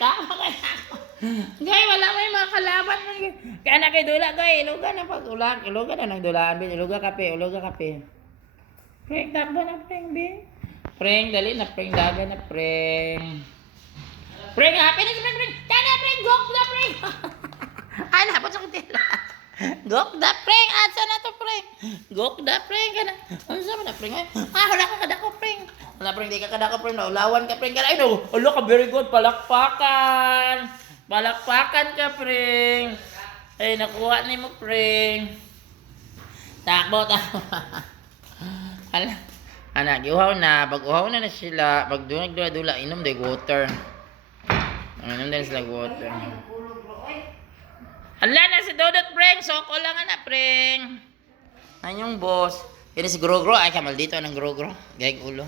Tama ka na. Gay, wala may mga kalaban. Kaya na kay dula, gay. Iluga na pag-ulan. Iluga na ng dulaan, bin. Iluga kape, iluga kape. Preng, takbo na, preng, bin. Preng, dali na, preng, daga na, preng. Preng, happy na si preng, preng. Tana, preng, gok na, preng. Ay, napot sa kutila. Gok na, preng. Asa na to, preng. Gok na, preng. Ano sa na, preng? Wala ka kadako, preng. Wala, preng, di ka kadako, preng. Naulawan ka, preng. Ay, no. Ulo ka, very good. Palakpakan. Palakpakan ka, preng. Ay, nakuha ni mo, preng. Takbo, takbo. Anak, iuhaw na. Pag-uhaw na sila. Pag dula-dula, inom day water. Inom din sila water. Hala na si Dodot, preng. Soko lang na, preng. Ano yung boss? Ini si Grogro. Ay, kamal dito ng Grogro. Gayag ulo.